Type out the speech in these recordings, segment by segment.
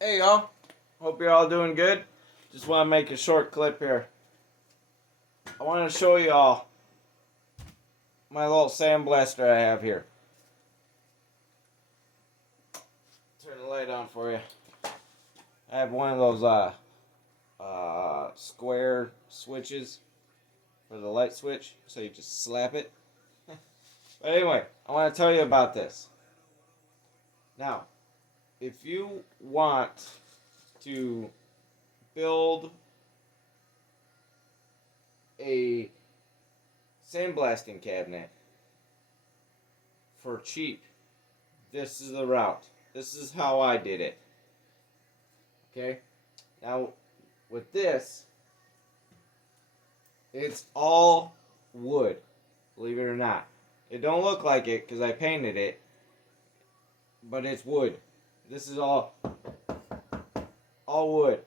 Hey y'all, hope you're all doing good. Just want to make a short clip here. I want to show y'all my little sandblaster I have here. Turn the light on for you. I have one of those square switches for the light switch, so you just slap it. But anyway, I want to tell you about this. Now, if you want to build a sandblasting cabinet for cheap, this is the route. This is how I did it. Okay? Now, with this, it's all wood, believe it or not. It don't look like it because I painted it, but it's wood. This is all wood.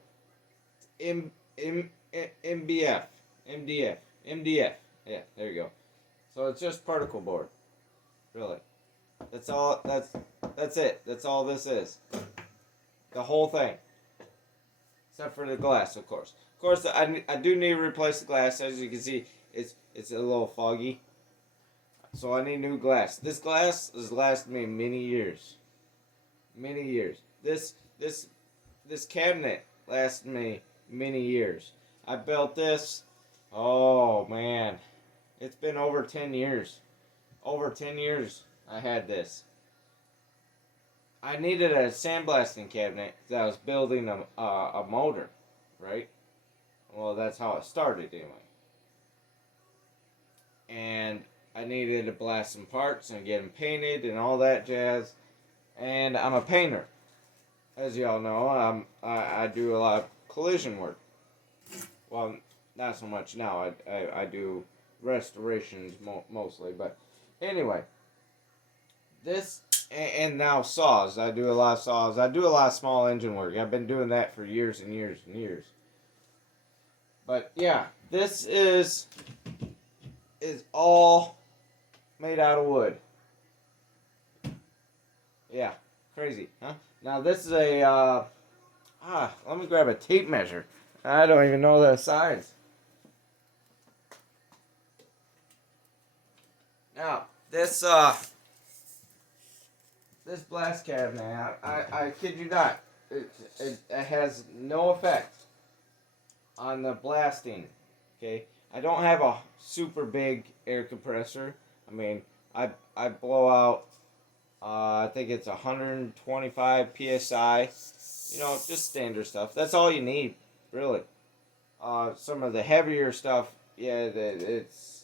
MBF, MDF. Yeah, there you go. So it's just particle board, really. That's all. That's it. That's all this is. The whole thing, except for the glass, of course. Of course, I do need to replace the glass. As you can see, it's a little foggy, so I need new glass. This glass has lasted me many years. Many years. This cabinet lasted me many years. I built this. Oh man, it's been over 10 years. Over 10 years I had this. I needed a sandblasting cabinet because I was building a motor, right? Well, that's how it started anyway. And I needed to blast some parts and get them painted and all that jazz. And I'm a painter. As y'all know, I do a lot of collision work. Well, not so much now. I do restorations mostly. But anyway, this and now saws. I do a lot of saws. I do a lot of small engine work. I've been doing that for years and years and years. But yeah, this is all made out of wood. Yeah, crazy, huh? Now this is a let me grab a tape measure. I don't even know the size. Now this blast cabinet, I kid you not, it has no effect on the blasting. Okay, I don't have a super big air compressor. I mean, I blow out. I think it's 125 psi. You know, just standard stuff. That's all you need, really. Some of the heavier stuff, yeah, it's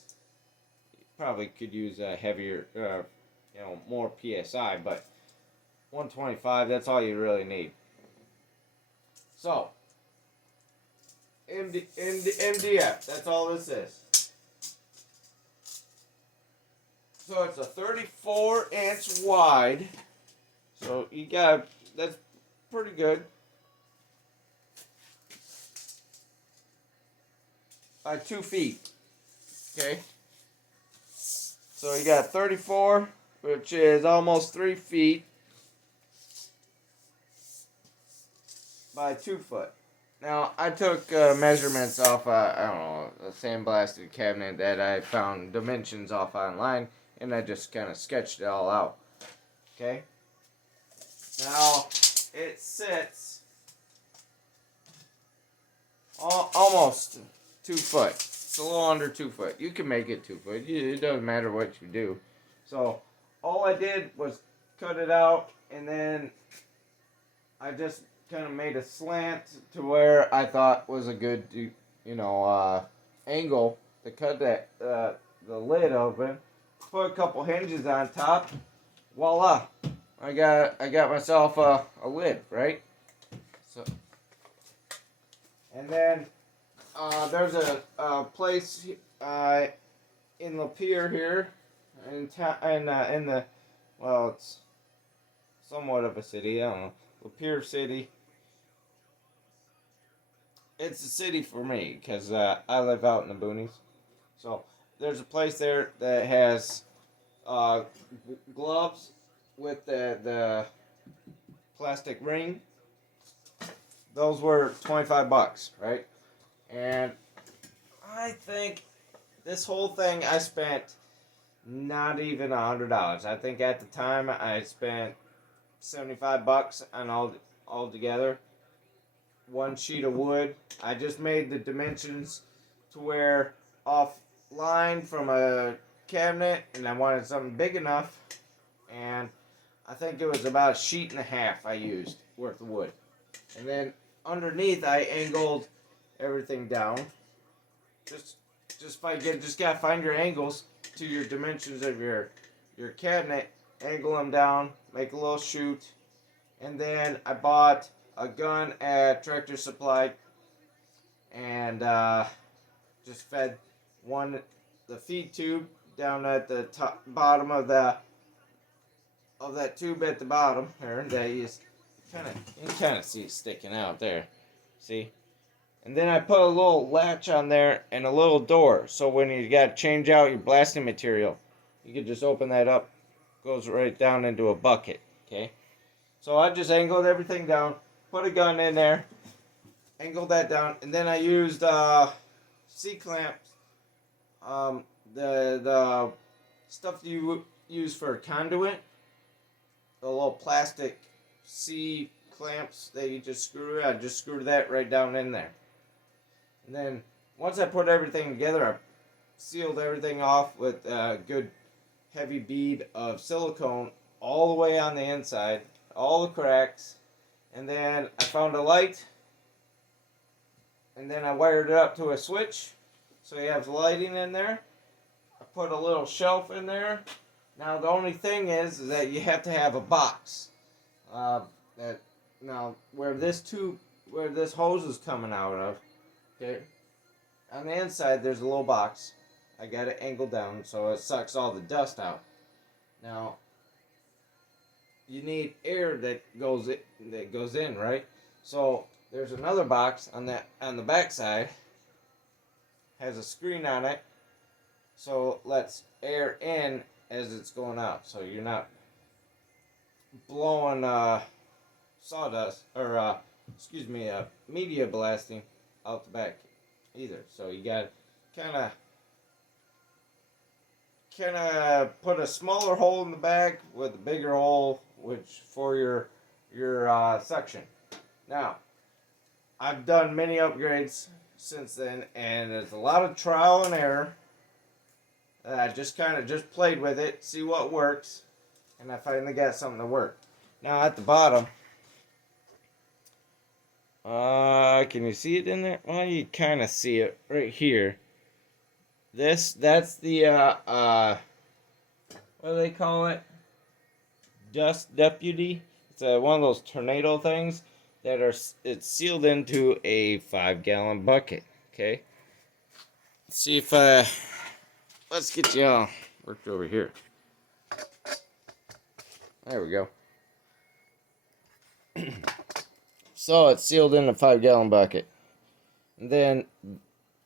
probably could use a heavier, more psi. But 125, that's all you really need. So, MDF, that's all this is. So it's a 34-inch wide. So you got, that's pretty good. By 2 feet. Okay. So you got 34, which is almost 3 feet by 2 foot. Now, I took measurements off, I don't know, a sandblasted cabinet that I found dimensions off online, and I just kind of sketched it all out. Okay? Now, it sits almost 2 foot. It's a little under 2 foot. You can make it 2 foot. It doesn't matter what you do. So, all I did was cut it out, and then I just kind of made a slant to where I thought was a good, angle to cut that the lid open. Put a couple hinges on top. Voila! I got myself a lid, right? So, and then there's a place in Lapeer here, in the, well, it's somewhat of a city. I don't know, Lapeer City. It's a city for me because I live out in the boonies. So there's a place there that has gloves with the plastic ring, those were 25 bucks, right? And I think this whole thing I spent not even $100. I think at the time I spent 75 bucks on all together. One sheet of wood. I just made the dimensions to where offline from a cabinet, and I wanted something big enough, and I think it was about a sheet and a half I used worth of wood. And then underneath I angled everything down. Just just gotta find your angles to your dimensions of your cabinet, angle them down, make a little chute, and then I bought a gun at Tractor Supply and just fed the feed tube down at the bottom of that tube at the bottom there. That you can kind of see it sticking out there. See? And then I put a little latch on there and a little door. So when you got to change out your blasting material, you can just open that up. Goes right down into a bucket. Okay? So I just angled everything down, put a gun in there, angled that down, and then I used C-clamps. The stuff you use for conduit, the little plastic C clamps that you just screw. I just screwed that right down in there. And then once I put everything together, I sealed everything off with a good heavy bead of silicone all the way on the inside, all the cracks. And then I found a light, and then I wired it up to a switch so you have lighting in there. I put a little shelf in there. Now the only thing is that you have to have a box. That now where this hose is coming out of, okay, on the inside there's a little box. I got it angled down so it sucks all the dust out. Now you need air that goes in, right? So there's another box on the back side, has a screen on it, so it lets air in as it's going out, so you're not blowing sawdust or media blasting out the back either. So you got to kind of put a smaller hole in the back with a bigger hole, which for your section. Now, I've done many upgrades since then, and there's a lot of trial and error. I just played with it, see what works, and I finally got something to work. Now at the bottom, can you see it in there? Well, you kind of see it right here. That's the what do they call it? Dust deputy. It's one of those tornado things that it's sealed into a 5-gallon bucket. Okay. Let's see if let's get you all worked over here. There we go. So it's sealed in a 5-gallon bucket. And then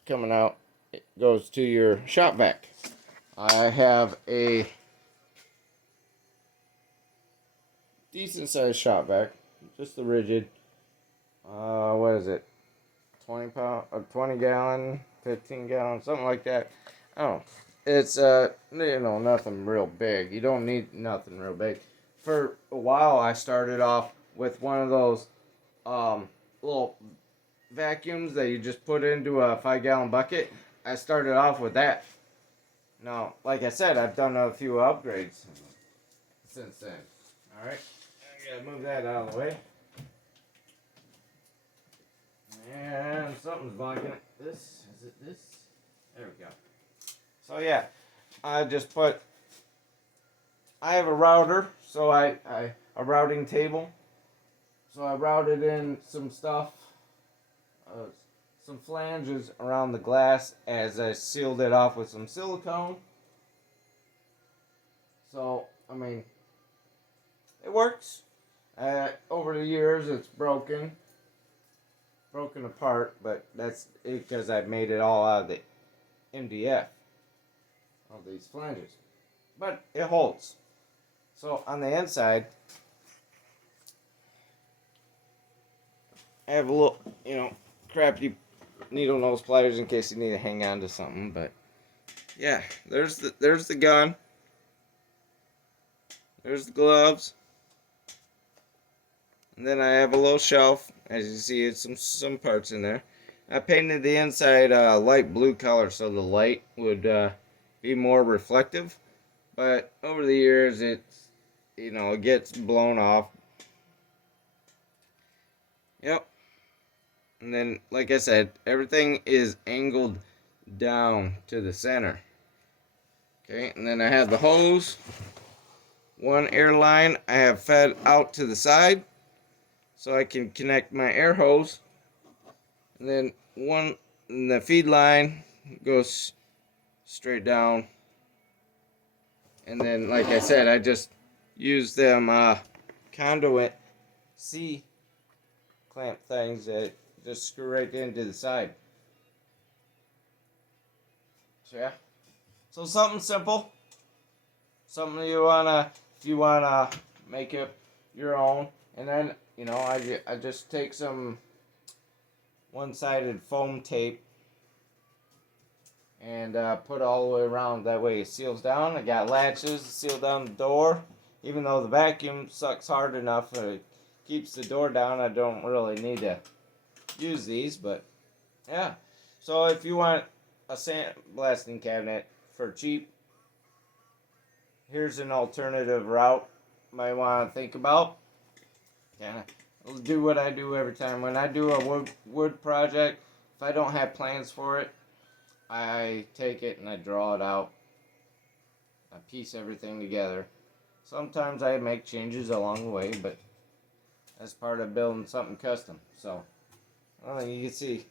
coming out, it goes to your shop vac. I have a decent sized shop vac, just the rigid. What is it? 20 gallon, 15 gallon, something like that. Oh, it's nothing real big. You don't need nothing real big. For a while, I started off with one of those little vacuums that you just put into a 5-gallon bucket. I started off with that. Now, like I said, I've done a few upgrades since then. Alright, I gotta move that out of the way. And something's blocking it. Is it this? There we go. So yeah, I have a router, so a routing table. So I routed in some stuff, some flanges around the glass as I sealed it off with some silicone. So, I mean, it works. Over the years, it's broken apart, but that's because I've made it all out of the MDF of these flanges. But it holds. So on the inside, I have a little, crappy needle nose pliers in case you need to hang on to something. But yeah, there's the gun. There's the gloves. And then I have a little shelf. As you see, it's some parts in there. I painted the inside light blue color so the light would be more reflective. But over the years, it gets blown off. Yep. And then, like I said, everything is angled down to the center. Okay, and then I have the hose. One air line I have fed out to the side so I can connect my air hose. And then the feed line goes straight down. And then, like I said, I just use them conduit C clamp things that just screw right into the side. So yeah. So something simple. Something if you wanna make it your own. And then, I just take some one-sided foam tape and put all the way around. That way it seals down. I got latches to seal down the door. Even though the vacuum sucks hard enough, it keeps the door down. I don't really need to use these, but yeah. So if you want a sandblasting cabinet for cheap, here's an alternative route you might want to think about. Yeah, I'll do what I do every time. When I do a wood project, if I don't have plans for it, I take it and I draw it out. I piece everything together. Sometimes I make changes along the way, but that's part of building something custom. So, you can see,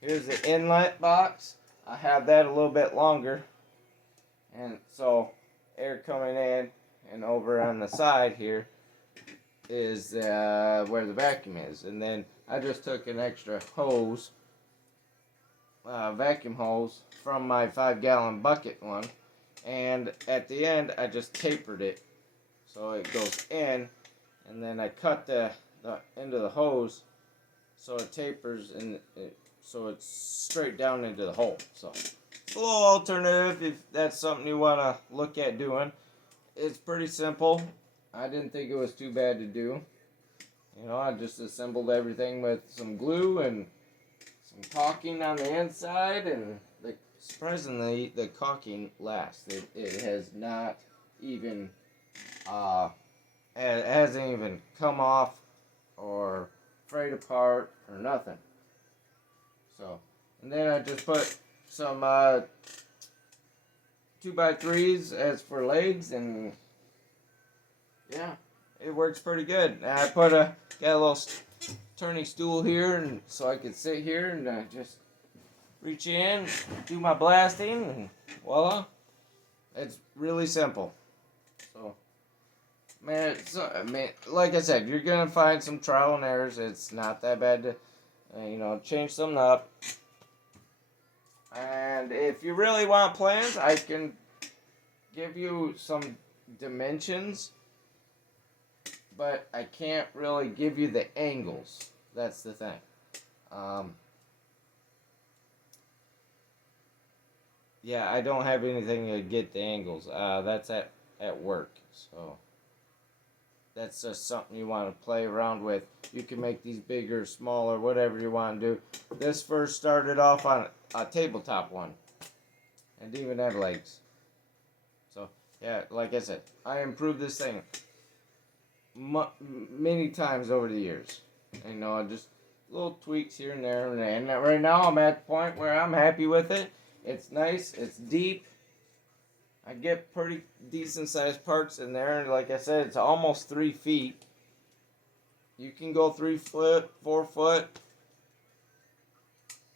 here's the inlet box. I have that a little bit longer. And so, air coming in, and over on the side here is where the vacuum is. And then I just took an extra hose, vacuum hose, from my 5-gallon bucket one. And at the end, I just tapered it so it goes in, and then I cut the end of the hose so it tapers and so it's straight down into the hole. So a little alternative if that's something you want to look at doing. It's pretty simple. I didn't think it was too bad to do. I just assembled everything with some glue and some caulking on the inside, and surprisingly the caulking lasts. It has not even it hasn't even come off or frayed apart or nothing. So, and then I just put some 2x3s as for legs, and yeah, it works pretty good. And I got a little turning stool here, and so I could sit here and just reach in, do my blasting, and voila. It's really simple. So, man, like I said, you're gonna find some trial and errors. It's not that bad to, change something up. And if you really want plans, I can give you some dimensions, but I can't really give you the angles. That's the thing. Yeah, I don't have anything to get the angles. That's at work, so that's just something you want to play around with. You can make these bigger, smaller, whatever you want to do. This first started off on a tabletop one, and didn't even have legs. So yeah, like I said, I improved this thing many times over the years. Just little tweaks here and there, and right now I'm at the point where I'm happy with it. It's nice. It's deep. I get pretty decent sized parts in there. And like I said, it's almost 3 feet. You can go 3 foot, 4 foot.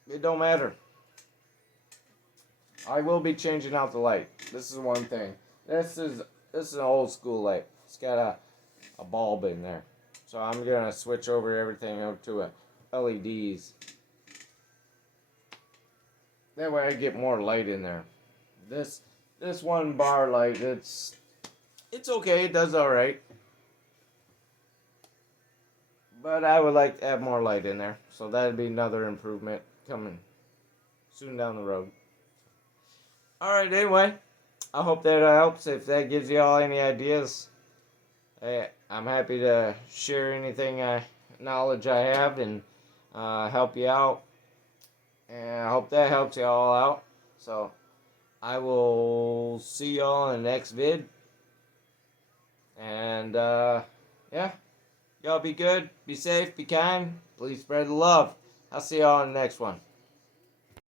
It don't matter. I will be changing out the light. This is one thing. This is an old school light. It's got a bulb in there. So I'm gonna switch everything over to LEDs. That way I get more light in there. This one bar light, it's okay, it does alright. But I would like to add more light in there. So that'd be another improvement coming soon down the road. Alright, anyway. I hope that helps. If that gives you all any ideas, hey, I'm happy to share anything knowledge I have and help you out. And I hope that helps you all out. So I will see y'all in the next vid. And yeah, y'all be good, be safe, be kind. Please spread the love. I'll see y'all in the next one.